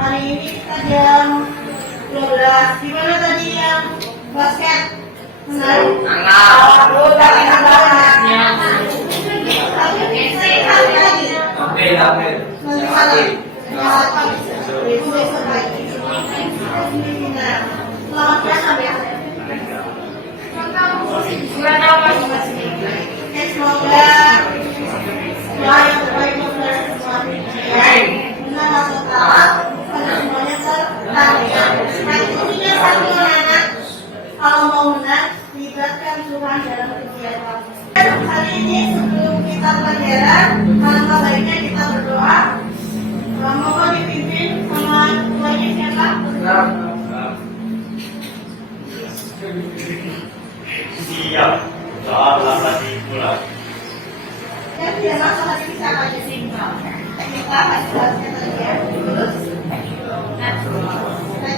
Hari ini kita jam 12. Gimana tadi yang basket? Menarik. Semoga doa yang terbaik untuk semua benar masuk akal pada semuanya tertarikan. Nah itu dia satu anak kalau mau menang libatkan Tuhan dalam kegiatan. Hari ini sebelum kita pelajaran, alangkah baiknya kita berdoa. Mohon dipimpin sama tuanya siapa? Siap. Doa lagi pula. Dan tidak masuk hati kita aja simpel. Kita kasih bahasnya tadi ya. Terus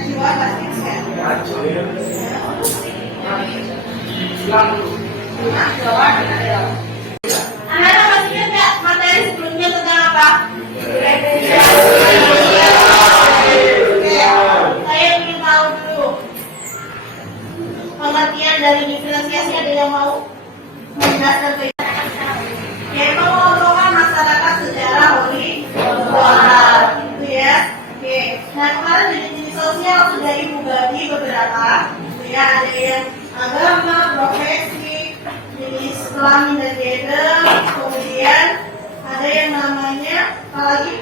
jiwa pasti kan. Anak-anak masih ingat nggak materi sebelumnya tentang apa? Saya ingin tahu dulu pengertian dari diferensiasi. Ada yang mau menjelaskan ke yaitu mengobrolkan masyarakat secara horizontal gitu ya. Oke, nah kemarin jenis sosial sudah ibu bagi beberapa gitu ya. Ada yang agama, profesi, jenis kelamin dan gender, kemudian ada yang namanya apalagi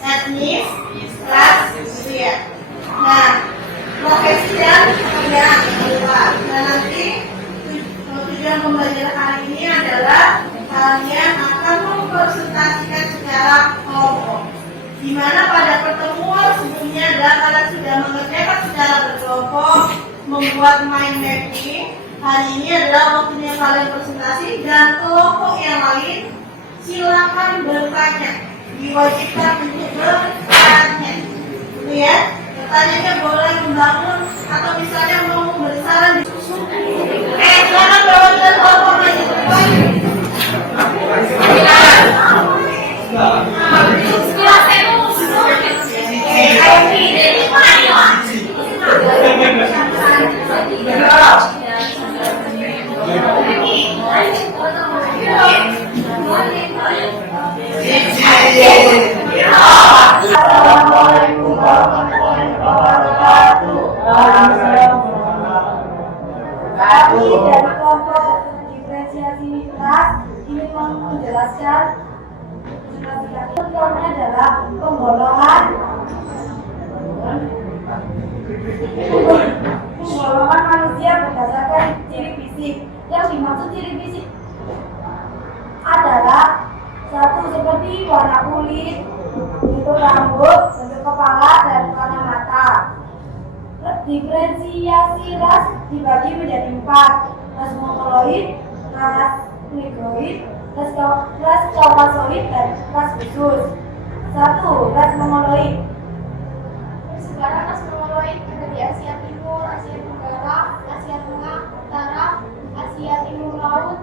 etnis, ras gitu ya. Nah, profesi dan pekerjaan kedua. Nah nanti tujuan pembelajaran hari ini adalah kalian akan mempresentasikan secara kelompok. Di mana pada pertemuan sebelumnya adalah kalian sudah mengerjakan secara berkelompok, membuat mind mapping. Hari ini adalah waktunya kalian presentasi dan kelompok yang lain silakan bertanya. Diwajibkan untuk bertanya. Gitu ya. Pertanyaannya boleh membangun atau misalnya mau memberi saran. Silakan bawa ke kelompok aja. Assalamualaikum warahmatullahi wabarakatuh. Kami dari kelompok diferensiasi ras ingin menjelaskan contohnya adalah penggolongan manusia berdasarkan ciri fisik. Yang dimaksud ciri fisik adalah satu seperti warna kulit, bentuk rambut, bentuk kepala, dan warna mata. Diferensiasi ras dibagi menjadi 4: ras mongoloid, ras negroid, ras kaukasoid, dan ras khusus. 1. Ras mongoloid. Sekarang ras mongoloid ada di Asia Timur, Asia Tenggara, Asia Tengah, Utara, Asia Timur Laut,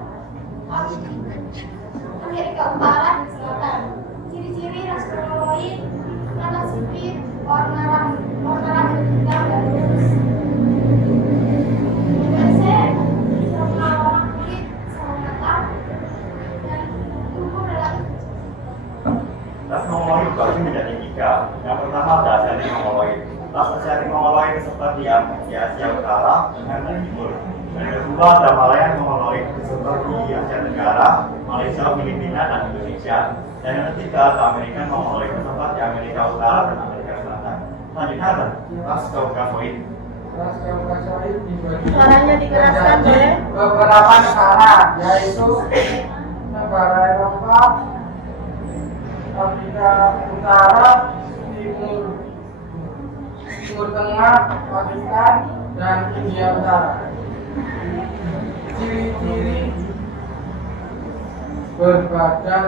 Amerika Utara, dan Selatan. Ciri-ciri ras mongoloid: mata sipit, warna rambut hitam dan lurus. Warna kulit sama mata dan tubuh relatif. Ras mongoloid dibagi menjadi 3. Yang pertama ada Asiatic mongoloid. Ras Asiatic mongoloid seperti di Asia Utara dan Timur. Yang kedua ada Malayan mongoloid seperti di Asia Tenggara, Malaysia, Filipina, dan Indonesia. Dan yang ketiga ada American mongoloid seperti di Amerika Utara dan Amerika Selatan. Selanjutnya ada ras kaukasoid. Ras kaukasoid dibagi Suaranya dikeraskan boleh? beberapa negara, yaitu negara Eropa, Afrika Utara, Timur Tengah, Pakistan, dan India Utara. Ciri-ciri: berbadan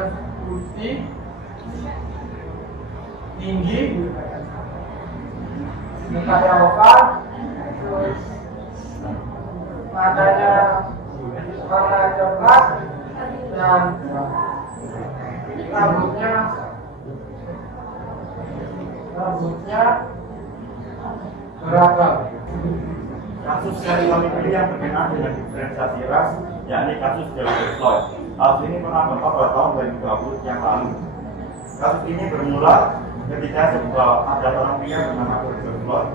putih, tinggi, mukanya oval, terus matanya warna coklat, dan rambutnya penduduknya beragam. Kasus yang kami pilih yang berkenaan dengan diferensiasi ras, yakni kasus George Floyd. Kasus ini pernah berlaku pada tahun 2020 yang lalu. Kasus ini bermula ketika ada seorang pria bernama George Floyd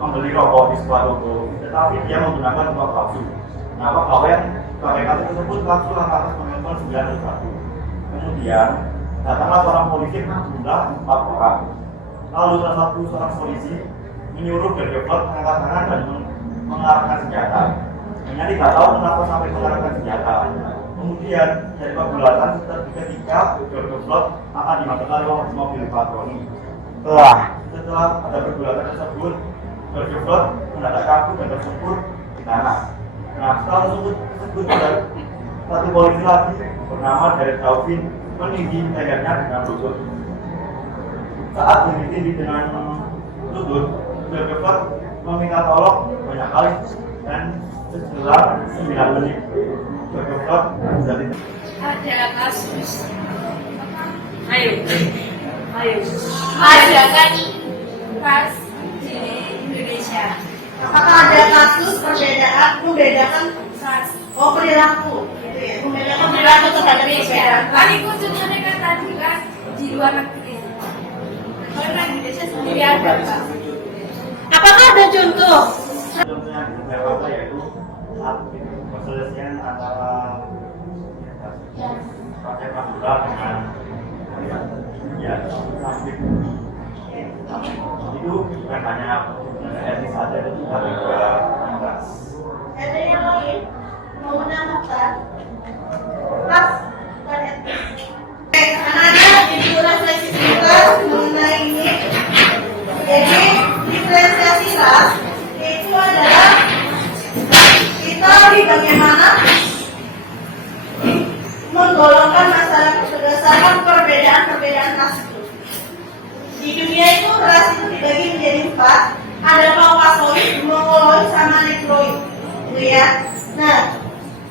membeli rokok di sebuah toko, tetapi dia menggunakan uang palsu. Nah, pegawai yang pakai kasus tersebut langsung atas menelpon 911. Kemudian datanglah seorang polisi berjumlah 4 orang. Lalu salah satu seorang polisi menyuruh George Floyd mengangkat tangan dan mengarahkan senjata. Hanya tidak tahu kenapa sampai mengarahkan senjata. Kemudian dari pembelasan ketika George Floyd akan dimasukkan ke mobil patroli. Setelah ada pergulatan tersebut, George Floyd mendadak kaku dan tersungkur di tanah. Nah, setelah tersebut ada satu polisi lagi bernama Derek Chauvin meninggi lehernya dengan lutut. Saat ditindih dengan lutut, George Floyd meminta tolong banyak kali dan setelah 9 menit George Floyd sudah ditindih. Ada kasus. Ayo. Ada kan pas di Indonesia. Apakah ada kasus membedakan Pas. perilaku gitu ya, membedakan perilaku terhadap perbedaan ras? Kan itu contohnya kan tadi kan di luar negeri. Kalau di Indonesia sendiri ada Pak. Apakah ada contoh? Contohnya di Jakarta yaitu perselisihan antara Partai Prabowo dengan Sambil itu bukan hanya etnis saja, tapi juga ras. Ada yang lain mau menambahkan ras dan etnis. Anak-anak jadi refleksi kita mengenai ini. Jadi diferensiasi ras itu adalah kita bagaimana menggolongkan masyarakat berdasarkan perbedaan ras itu. Di dunia itu ras itu dibagi menjadi 4. Ada Kaukasoid, Mongoloid, sama Negroid, gitu ya. Nah,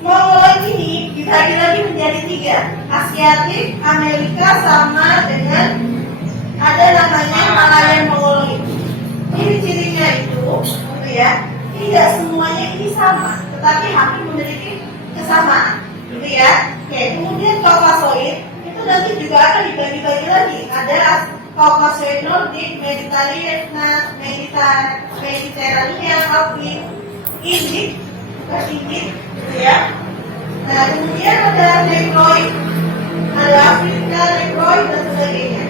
Mongoloid ini dibagi lagi menjadi 3, Asiatik, Amerika, sama dengan ada namanya Malayan Mongoloid. Ciri-cirinya itu, gitu ya, tidak semuanya ini sama, tetapi hampir memiliki kesamaan, gitu ya. Oke, kemudian Kaukasoid itu nanti juga akan dibagi-bagi lagi. Ada Kaukasoid Nordik, Mediterranean, Alpin, Indik, Indik, gitu ya. Nah, kemudian ada Negroid, ada Afrika, Negroid, dan sebagainya.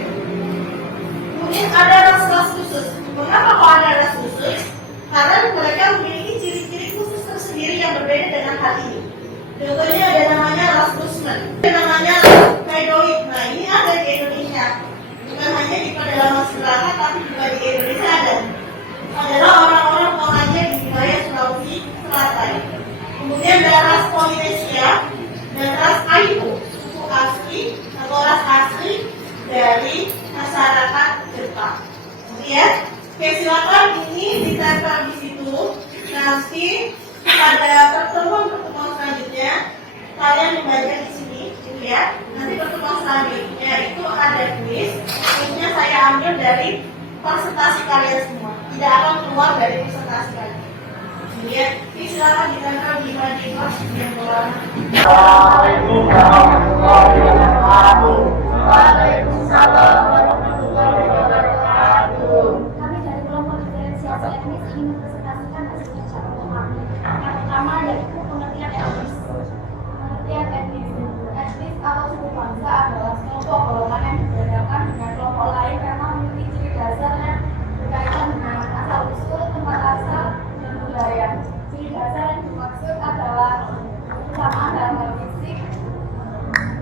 Kemudian ada ras-ras khusus. Mengapa kok ada ras khusus? Karena mereka memiliki ciri-ciri khusus tersendiri yang berbeda dengan hal ini. Contohnya ada namanya ras Busman, ada namanya ras Kaidoid. Nah, ini ada di Indonesia. Bukan hanya di pedalaman Selatan, tapi juga di Indonesia ada. Adalah orang-orang Toraja di wilayah Sulawesi Selatan. Kemudian ada ras Polinesia dan ras Ainu, suku asli atau ras asli dari masyarakat Jepang. Ya, oke, silakan ini ditempel di situ. Nanti pada pertemuan selanjutnya kalian membaca di sini, gitu ya. Nanti pertemuan selanjutnya itu ada kuis. Kuisnya saya ambil dari presentasi kalian semua. Tidak akan keluar dari presentasi kalian. Ya, silakan ditempel di kelas yang berwarna. Assalamualaikum warahmatullahi wabarakatuh. Waalaikumsalam warahmatullahi wabarakatuh. Kami dari kelompok diferensiasi etnis ingin mempresentasikan hasilnya secara umum. Yang pertama yaitu pengertian etnis. Pengertian etnis. Etnis atau suku bangsa adalah kelompok golongan yang dibedakan dengan kelompok lain karena memiliki ciri dasar yang berkaitan dengan asal usul, tempat asal, dan budaya. Ciri dasar yang dimaksud adalah kesamaan dalam hal fisik,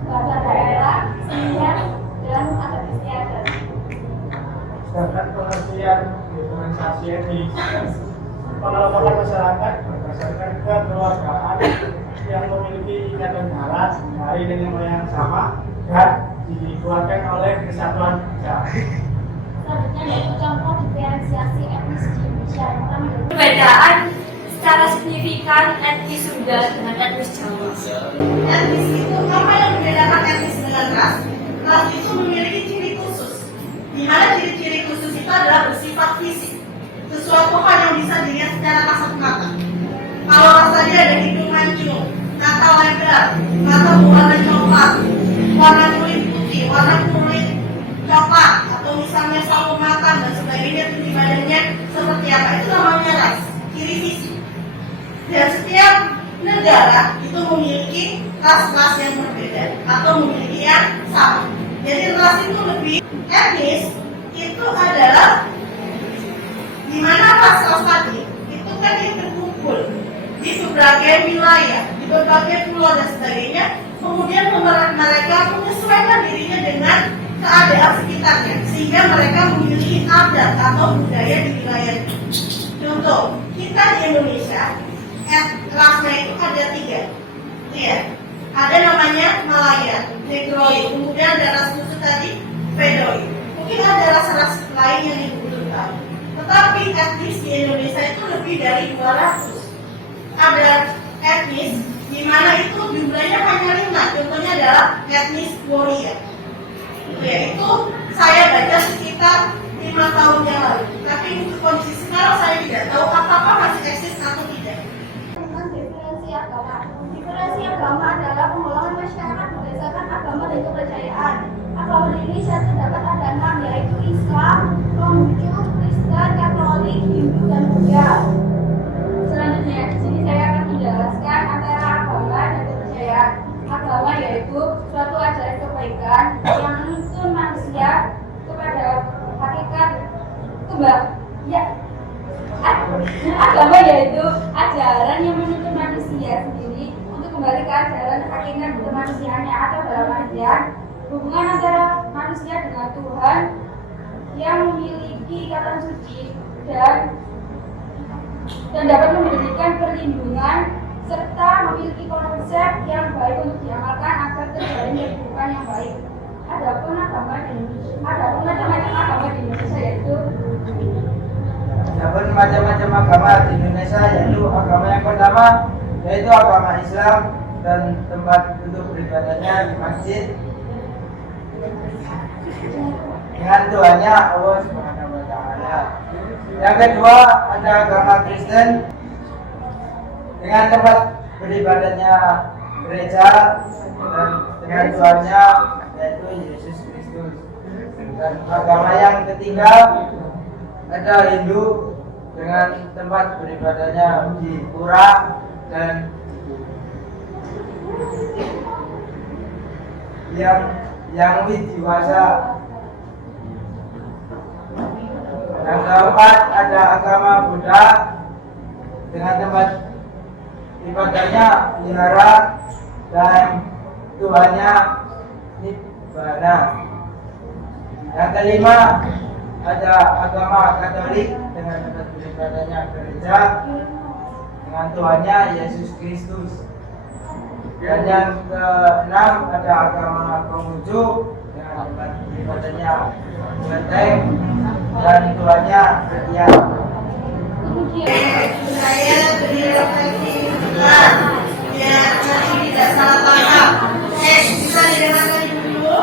bahasa daerah, senian, dan adat istiadat. Sedangkan pengertian diferensiasi etnis, pengelompokan masyarakat berdasarkan kekeluargaan yang memiliki ikatan darah dari nenek moyang sama dan dikeluarkan oleh kesatuan bangsa. Selanjutnya yaitu contoh diferensiasi etnis di Indonesia. Yang pertama yaitu Perbedaan secara signifikan etnis Sunda dengan etnis Jawa. Etnis itu apa yang membedakan etnis dengan ras? Ras itu memiliki ciri khusus. Di mana ciri-ciri tadi ada hidung mancung, mata lebar, mata berwarna coklat, warna kulit putih, warna kulit coklat, atau misalnya sawo matang dan sebagainya, tinggi badannya seperti apa, itu namanya ras, ciri fisik. Dan setiap negara itu memiliki ras-ras yang berbeda atau memiliki yang sama. Jadi ras itu lebih etnis, itu adalah di mana ras-ras tadi itu kan dia berkumpul di berbagai wilayah, di berbagai pulau dan sebagainya. Kemudian mereka menyesuaikan dirinya dengan keadaan sekitarnya, sehingga mereka memiliki adat atau budaya di wilayah itu. Contoh, kita di Indonesia, rasnya itu ada 3, ya. Ada namanya Malayan, Negroid, kemudian ada ras khusus tadi, Bedoid. Mungkin ada ras-ras lain yang dibutuhkan. Tetapi etnis di Indonesia itu lebih dari 200. Ada etnis di mana itu jumlahnya hanya 5. Contohnya adalah etnis Korea. Yaitu saya baca sekitar 5 tahun yang lalu. Tapi untuk kondisi sekarang saya tidak tahu apakah masih eksis atau tidak. Tentang definisi agama. Definisi agama adalah penggolongan masyarakat berdasarkan agama dan kepercayaan. Agama di Indonesia terdapat ada 6, yaitu Islam, Konghucu, Kristen, Katolik, Hindu, dan Buddha. Selanjutnya, di sini saya akan menjelaskan antara agama dan kepercayaan. Agama yaitu suatu ajaran kebaikan yang menuntun manusia kepada hakikat agama yaitu ajaran yang menuntun manusia sendiri untuk kembali ke ajaran hakikat kemanusiaannya, atau dalam artian hubungan antara manusia dengan Tuhan yang memiliki ikatan suci dan dapat memberikan perlindungan serta memiliki konsep yang baik untuk diamalkan agar terjalin kehidupan yang baik. Adapun macam-macam agama di Indonesia yaitu macam-macam agama di Indonesia, yaitu agama yang pertama yaitu agama Islam dan tempat untuk beribadahnya di masjid dengan Tuhannya Allah Subhanahu wa Ta'ala. Yang kedua ada agama Kristen dengan tempat beribadahnya gereja dan dengan Tuhannya yaitu Yesus Kristus. Dan agama yang ketiga ada Hindu dengan tempat beribadahnya di pura dan yang widiwasa. Yang keempat ada agama Buddha dengan tempat ibadahnya wihara dan Tuhannya Nibbana. Yang kelima ada agama Katolik dengan tempat beribadahnya gereja dengan Tuhannya Yesus Kristus. Dan yang keenam ada agama Konghucu dengan tempat beribadahnya Benteng dan Tuhannya Tian. Saya berrefleksi juga biar nanti tidak salah paham. Bisa didengarkan dulu.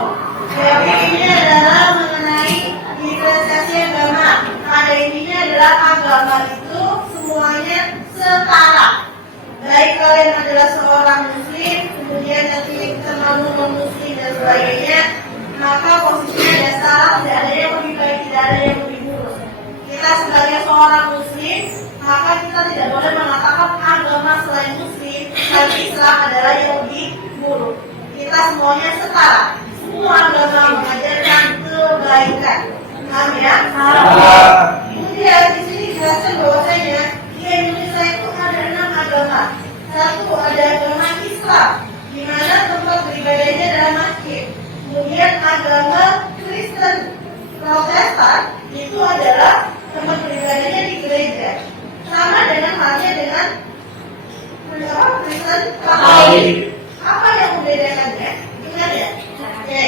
Jadi ini adalah mengenai diferensiasi agama. Pada intinya adalah agama itu semuanya setara. Baik kalian adalah seorang muslim, kemudian nanti kita mau non-muslim dan sebagainya, maka posisinya ada salah, tidak ada yang lebih baik, tidak ada yang lebih buruk. Kita sebagai seorang muslim, maka kita tidak boleh mengatakan agama selain muslim dan Islam adalah yang lebih buruk. Kita semuanya setara. Semua agama mengajarkan kebaikan. Amin ya. Kemudian di sini dijelaskan bahwasanya di Indonesia itu ada 6 agama. Satu ada agama Islam, di mana tempat beribadahnya adalah masjid. Kemudian agama Kristen Protestan itu adalah tempat beribadahnya di gereja. Sama dengan halnya dengan Kristen Katolik. Apa yang membedakannya? Ingat ya. Oke.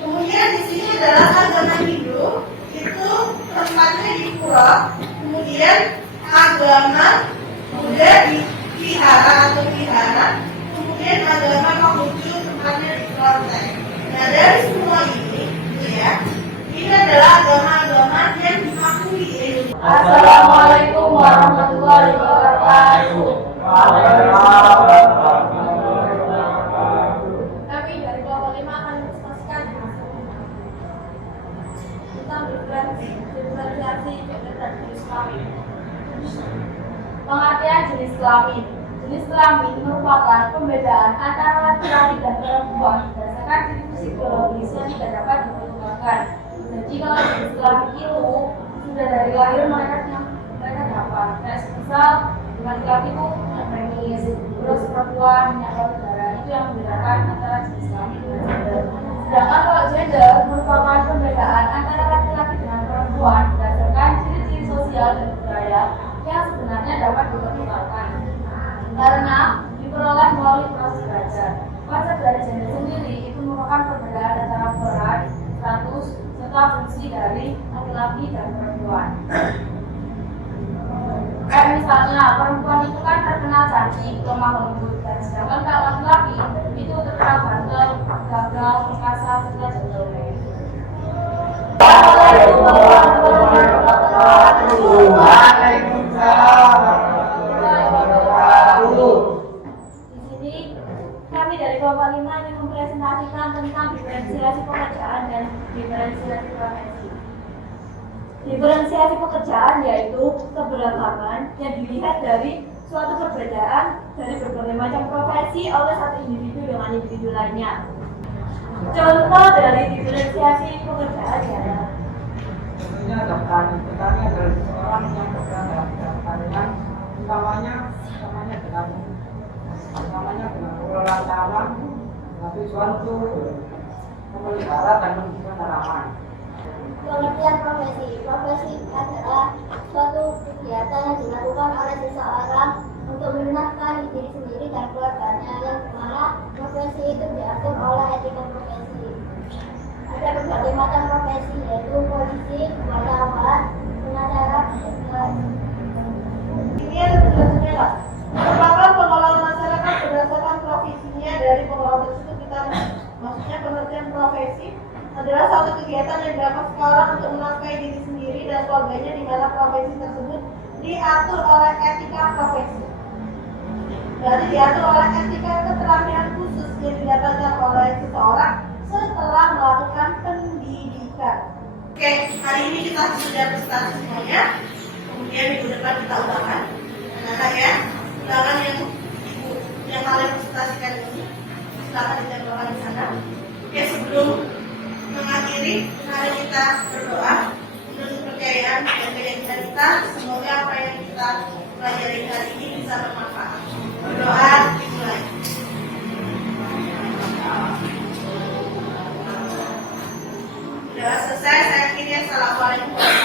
Kemudian di sini adalah agama Hindu, itu tempatnya di pura. Kemudian agama Buddha di vihara atau vihara. Kemudian agama Konghucu tempatnya di kelenteng. Nah dari semua ini, ya, ini adalah agama-agama yang diakui di Indonesia. Assalamualaikum warahmatullahi wabarakatuh. tentang diferensiasi gender dan jenis kelamin. Pengertian jenis kelamin. Jenis kelamin merupakan pembedaan antara laki-laki dan perempuan berdasarkan ciri fisik biologis yang tidak dapat diperlukan. Jadi kalau jenis kelamin itu sudah dari lahir mereka dapat. Misal laki-laki itu punya penis, terus perempuan punya paru darah, itu yang membedakan antara jenis kelamin dan gender. Sedangkan kalau gender merupakan pembedaan antara laki-laki dengan perempuan berdasarkan ciri-ciri sosial dan budaya yang sebenarnya dapat diperlukan karena diperoleh melalui proses belajar. Konsep dari gender sendiri itu merupakan perbedaan antara peran, status, serta fungsi dari laki-laki dan perempuan. Kayak misalnya perempuan itu kan terkenal cantik, lemah lembut, dan sedangkan kalau laki-laki itu terkenal ganteng, gagah, perkasa, serta gentleman. Waalaikumsalam warahmatullahi wabarakatuh. Di sini kami dari kelompok 5 ingin mempresentasikan tentang diferensiasi pekerjaan dan diferensiasi profesi. Diferensiasi pekerjaan yaitu keberagaman yang dilihat dari suatu perbedaan dari berbagai macam profesi oleh satu individu dengan individu lainnya. Contoh dari diferensiasi pekerjaan adalah Tentunya ada petani. Petani adalah seorang yang berperan dalam bidang pertanian, utamanya dengan pengelolaan tanaman, dengan tujuan untuk memelihara dan menumbuhkan tanaman. Pengertian profesi. Profesi adalah suatu kegiatan yang dilakukan oleh seseorang untuk menafkahi diri sendiri dan keluarganya, yang dimana profesi itu diatur oleh etika profesi. Ada berbagai macam profesi, yaitu polisi, wartawan, pengacara, dokter. Ini ada penjelasannya nggak? Merupakan pengelolaan masyarakat berdasarkan profesinya. Dari pengelolaan tersebut kita maksudnya pengertian profesi adalah suatu kegiatan yang dilakukan seseorang untuk menafkahi diri sendiri dan keluarganya, di mana profesi tersebut diatur oleh etika profesi. Berarti diatur oleh etika keterampilan khusus yang didapatkan oleh seseorang setelah melakukan pendidikan. Oke, hari ini kita sudah presentasi semuanya. Kemudian minggu depan kita ulangan. Anak-anak ya, ulangan yang kalian presentasikan ini silakan ditempelkan di sana. Oke, sebelum mengakhiri, mari kita berdoa menurut kepercayaan dan keyakinan kita. Semoga apa yang kita pelajari hari ini bisa bermanfaat. Berdoa dimulai. Sudah selesai, saya akhiri. Assalamualaikum warahmatullahi wabarakatuh.